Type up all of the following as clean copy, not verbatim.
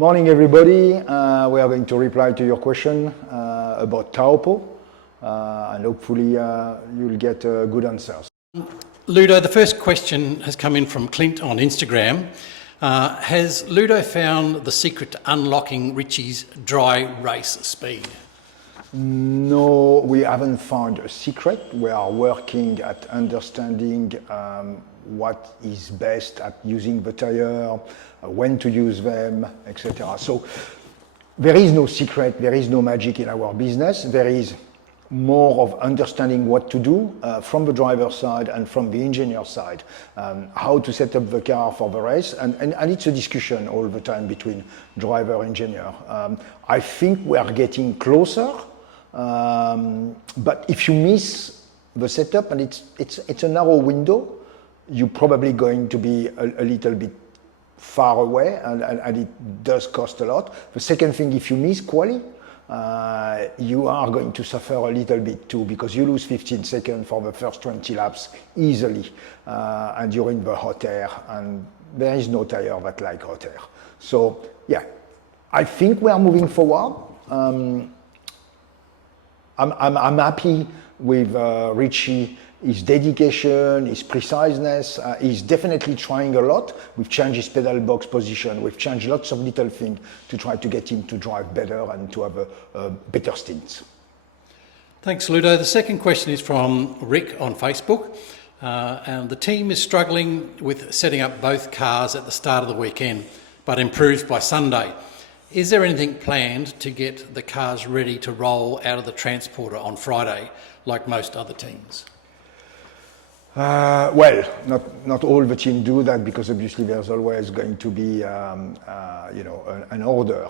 Morning, everybody. We are going to reply to your question about Taupō, and hopefully you'll get good answers. Ludo, the first question has come in from Clint on Instagram. Has Ludo found the secret to unlocking Richie's dry race speed? No, we haven't found a secret. We are working at understanding what is best at using the tire, when to use them, etc. So there is no secret, there is no magic in our business. There is more of understanding what to do from the driver's side and from the engineer side, how to set up the car for the race, and it's a discussion all the time between driver and engineer. I think we are getting closer, but if you miss the setup and it's a narrow window, you're probably going to be a little bit far away, and it does cost a lot. The second thing, if you miss quali, you are going to suffer a little bit too, because you lose 15 seconds for the first 20 laps easily, and you're in the hot air, and there is no tire that like hot air. So yeah, I think we are moving forward. I'm happy with Richie, his dedication, his preciseness. He's definitely trying a lot. We've changed his pedal box position. We've changed lots of little things to try to get him to drive better and to have a better stint. Thanks, Ludo. The second question is from Rick on Facebook. And the team is struggling with setting up both cars at the start of the weekend, but improves by Sunday. Is there anything planned to get the cars ready to roll out of the transporter on Friday, like most other teams? Well, not all the team do that, because obviously there's always going to be, an order.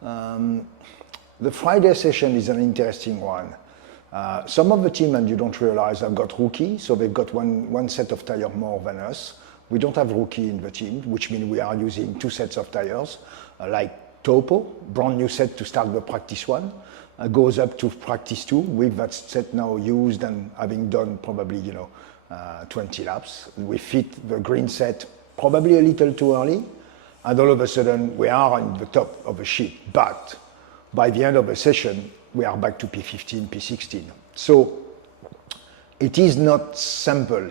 The Friday session is an interesting one. Some of the team, and you don't realize, have got rookie, so they've got one set of tires more than us. We don't have rookie in the team, which means we are using two sets of tires, like Taupō, brand new set to start the practice one, goes up to practice two with that set now used and having done probably 20 laps. We fit the green set probably a little too early, and all of a sudden we are on the top of the sheet. But by the end of the session, we are back to P15, P16. So it is not simple.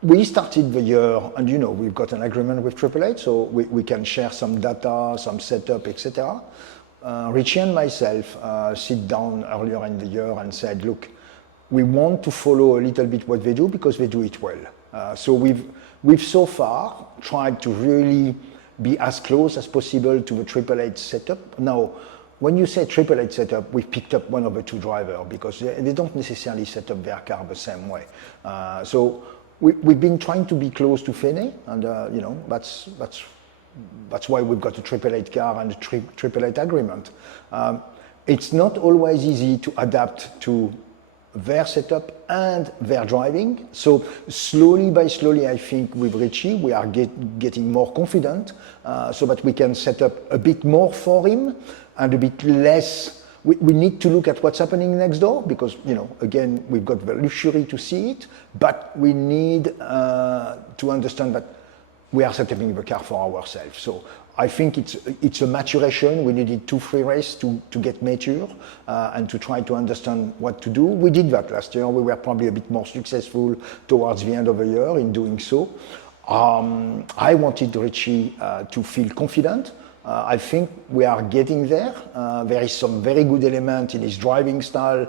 We started the year, and we've got an agreement with AAA, so we can share some data, some setup, etc. Richie and myself sit down earlier in the year and said, look, we want to follow a little bit what they do, because they do it well. So we've so far tried to really be as close as possible to the AAA setup. Now, when you say AAA setup, we've picked up one of the two drivers, because they don't necessarily set up their car the same way. So we've been trying to be close to Fene, and that's why we've got a AAA car and a AAA agreement. It's not always easy to adapt to their setup and their driving. So slowly by slowly, I think with Richie, we are getting more confident, so that we can set up a bit more for him and a bit less. We need to look at what's happening next door, because, again, we've got the luxury to see it, but we need to understand that we are setting the car for ourselves. So I think it's a maturation. We needed 2-3 races to get mature and to try to understand what to do. We did that last year. We were probably a bit more successful towards the end of the year in doing so. I wanted Richie to feel confident. I think we are getting there. There is some very good element in his driving style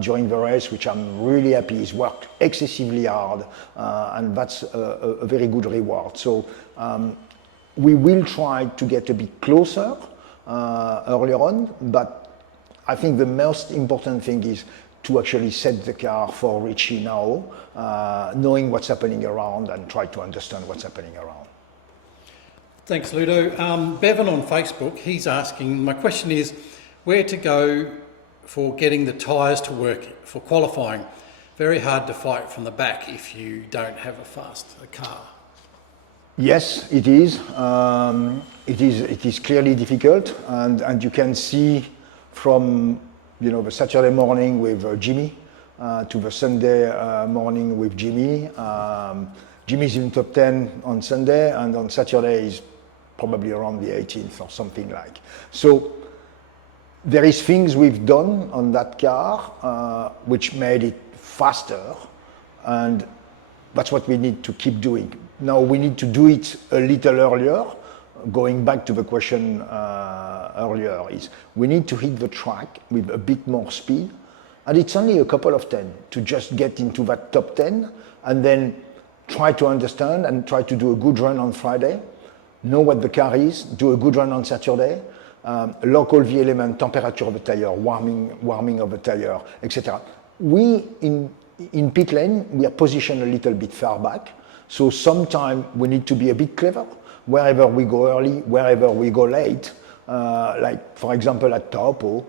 during the race, which I'm really happy. He's worked excessively hard, and that's a very good reward. So we will try to get a bit closer earlier on, but I think the most important thing is to actually set the car for Richie now, knowing what's happening around and try to understand what's happening around. Thanks, Ludo. Bevan on Facebook, he's asking, my question is, where to go for getting the tyres to work for qualifying? Very hard to fight from the back if you don't have a fast car. Yes, it is. It is clearly difficult, and you can see from the Saturday morning with Jimmy to the Sunday morning with Jimmy. Jimmy's in top 10 on Sunday, and on Saturday he's probably around the 18th or something like. So there is things we've done on that car which made it faster, and that's what we need to keep doing. Now we need to do it a little earlier. Going back to the question earlier, is we need to hit the track with a bit more speed, and it's only a couple of 10 to just get into that top 10, and then try to understand and try to do a good run on Friday, know what the car is, do a good run on Saturday, local V element, temperature of the tire, warming of the tire, etc. We in pit lane, we are positioned a little bit far back, so sometimes we need to be a bit clever. Wherever we go early, wherever we go late, like for example at Taupō,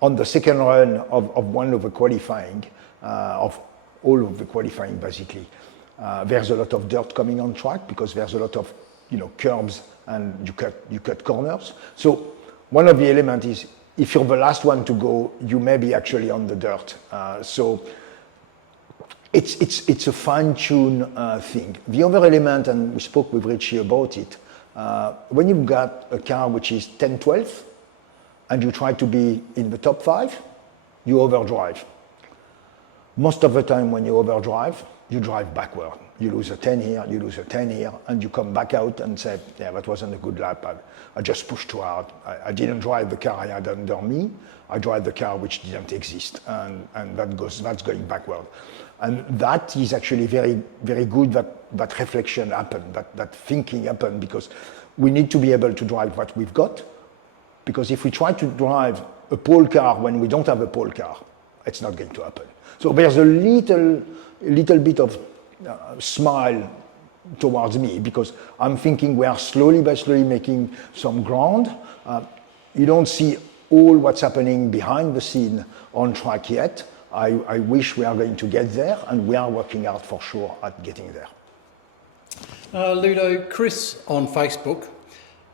on the second run of one of the qualifying, of all of the qualifying basically, there's a lot of dirt coming on track because there's a lot of curbs and you cut corners. So one of the elements is if you're the last one to go, you may be actually on the dirt. So it's a fine-tune thing. The other element, and we spoke with Richie about it, when you've got a car which is 10-12 and you try to be in the top 5, you overdrive. Most of the time when you overdrive, you drive backward. You lose a 10 here, you lose a 10 here, and you come back out and say, yeah, that wasn't a good lap. I just pushed too hard. I didn't drive the car I had under me. I drive the car which didn't exist, and that's going backward. And that is actually very, very good that reflection happened, that thinking happened, because we need to be able to drive what we've got. Because if we try to drive a pole car when we don't have a pole car, it's not going to happen. So there's a little bit of smile towards me, because I'm thinking we are slowly by slowly making some ground. You don't see all what's happening behind the scene on track yet. I wish we are going to get there, and we are working hard for sure at getting there. Ludo, Chris on Facebook,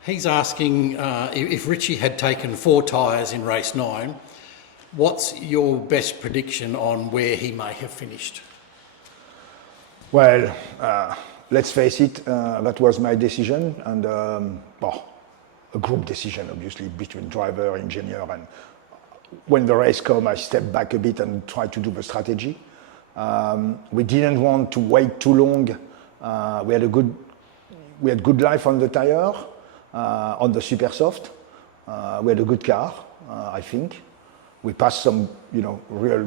he's asking if Richie had taken 4 tyres in race 9, what's your best prediction on where he may have finished? Well, let's face it, that was my decision, and a group decision, obviously, between driver, engineer, and when the race came, I stepped back a bit and tried to do the strategy. We didn't want to wait too long. We had good life on the tire, on the super soft. We had a good car, I think. We passed some, real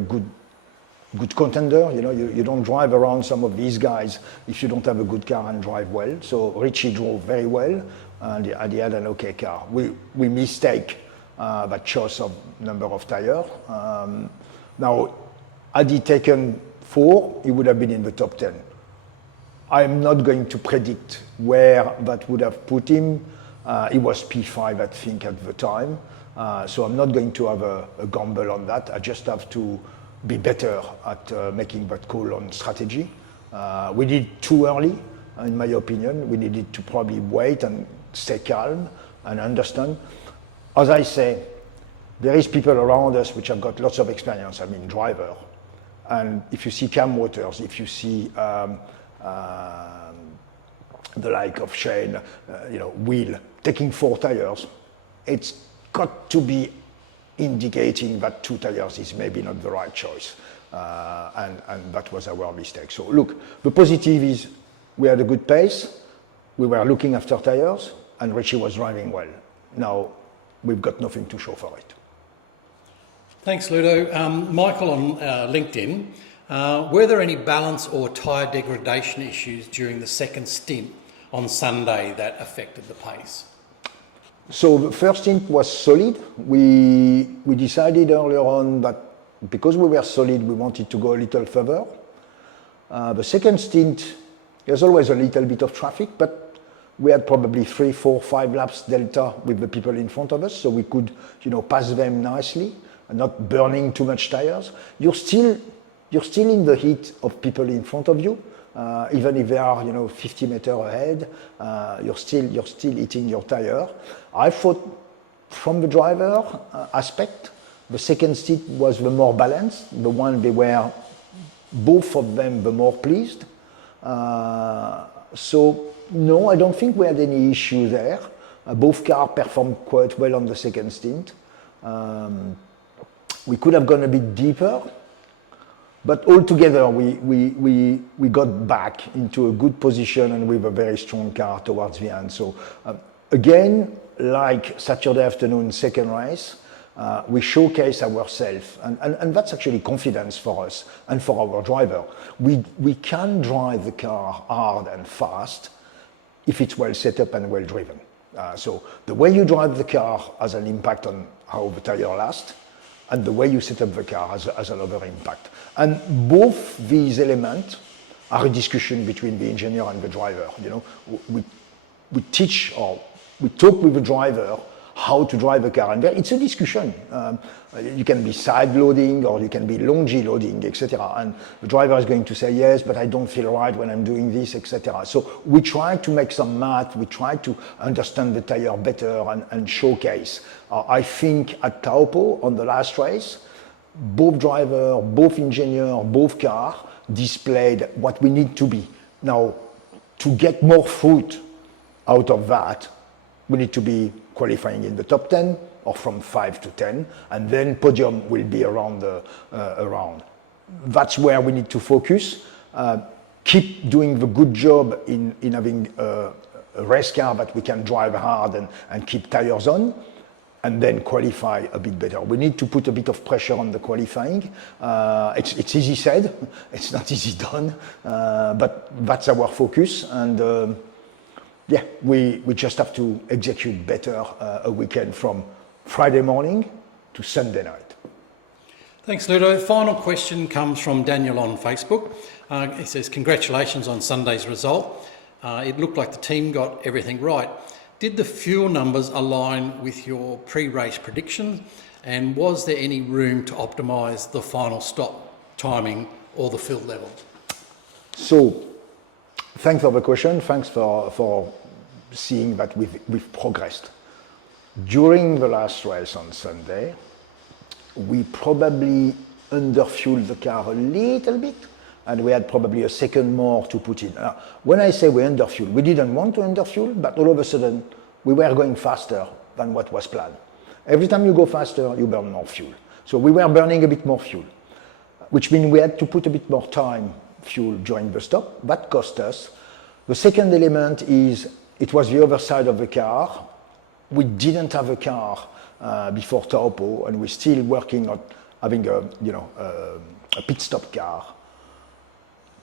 good contender. You don't drive around some of these guys if you don't have a good car and drive well. So Richie drove very well, and he had an okay car. We mistake that choice of number of tires. Now, had he taken 4, he would have been in the top 10. I'm not going to predict where that would have put him. He was P5, I think, at the time. So I'm not going to have a gamble on that. I just have to be better at making that call on strategy. We did too early, in my opinion. We needed to probably wait and stay calm and understand. As I say, there is people around us which have got lots of experience. I mean, driver. And if you see Cam Waters, if you see the like of Shane, Will, taking 4 tires, it's got to be indicating that 2 tires is maybe not the right choice. And that was our mistake. So look, the positive is we had a good pace, we were looking after tires, and Richie was driving well. Now, we've got nothing to show for it. Thanks, Ludo. Michael on LinkedIn, were there any balance or tyre degradation issues during the second stint on Sunday that affected the pace? So the first stint was solid. We decided earlier on that because we were solid, we wanted to go a little further. The second stint, there's always a little bit of traffic, but we had probably 3, 4, 5 laps delta with the people in front of us, so we could, pass them nicely and not burning too much tires. You're still in the heat of people in front of you, even if they are, 50 meters ahead. You're still eating your tire. I thought, from the driver aspect, the second stint was the more balanced, the one they were both of them the more pleased. So no, I don't think we had any issue there. Both cars performed quite well on the second stint. We could have gone a bit deeper, but altogether we got back into a good position and with a very strong car towards the end. So again, like Saturday afternoon second race, we showcase ourselves, and that's actually confidence for us and for our driver. We can drive the car hard and fast if it's well set up and well driven. So the way you drive the car has an impact on how the tire lasts, and the way you set up the car has another impact. And both these elements are a discussion between the engineer and the driver. You know, we teach or we talk with the driver how to drive a car, and it's a discussion. You can be side loading or you can be longy loading, etc. And the driver is going to say, yes, but I don't feel right when I'm doing this, etc. So we try to make some math, we try to understand the tire better and showcase. I think at Taupō, on the last race, both driver, both engineer, both car displayed what we need to be. Now, to get more fruit out of that, we need to be qualifying in the top 10 or from 5 to 10, and then podium will be around around. That's where we need to focus. Keep doing the good job in having a race car that we can drive hard and keep tires on, and then qualify a bit better. We need to put a bit of pressure on the qualifying. It's easy said, it's not easy done, but that's our focus. And yeah, we just have to execute better a weekend from Friday morning to Sunday night. Thanks, Ludo. Final question comes from Daniel on Facebook. He says, congratulations on Sunday's result. It looked like the team got everything right. Did the fuel numbers align with your pre-race predictions? And was there any room to optimise the final stop timing or the fill level? So, thanks for the question. Thanks for seeing that we've progressed. During the last race on Sunday, we probably underfueled the car a little bit, and we had probably a second more to put in. When I say we underfueled, we didn't want to underfuel, but all of a sudden, we were going faster than what was planned. Every time you go faster, you burn more fuel. So we were burning a bit more fuel, which means we had to put a bit more time fuel during the stop. That cost us. The second element is it was the other side of the car. We didn't have a car before Taupō, and we're still working on having a pit stop car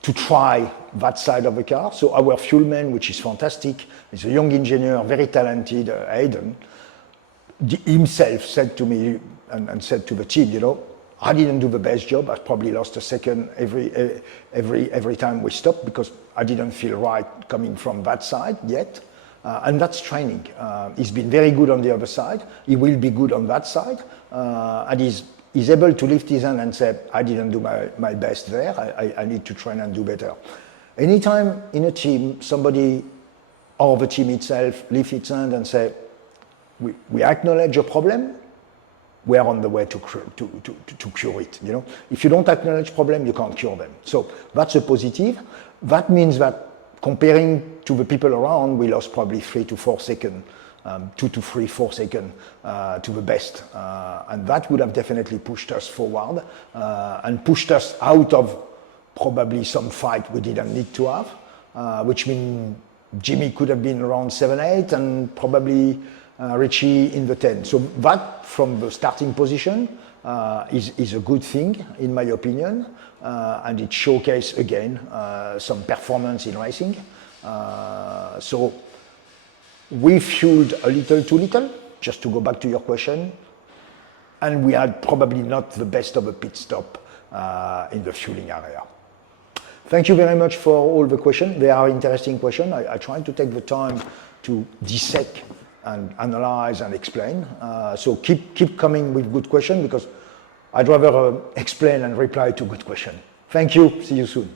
to try that side of the car. So our fuel man, which is fantastic, is a young engineer, very talented, Aidan, himself said to me and said to the team, you know, I didn't do the best job. I probably lost a second every time we stopped because I didn't feel right coming from that side yet. And that's training. He's been very good on the other side. He will be good on that side. And he's able to lift his hand and say, I didn't do my best there. I need to train and do better. Anytime in a team, somebody or the team itself lifts its hand and say, we acknowledge a problem, we are on the way to cure it. You know, if you don't acknowledge problem, you can't cure them. So that's a positive. That means that comparing to the people around, we lost probably 3 to 4 seconds, 2 to 3, 4 seconds to the best. And that would have definitely pushed us forward and pushed us out of probably some fight we didn't need to have, which means Jimmy could have been around 7, 8 and probably Richie in the 10. So that from the starting position is a good thing in my opinion, and it showcases again some performance in racing. So we fueled a little too little, just to go back to your question, and we had probably not the best of a pit stop in the fueling area. Thank you very much for all the questions. They are interesting questions. I try to take the time to dissect and analyze and explain. So keep coming with good questions because I'd rather explain and reply to good questions. Thank you. See you soon.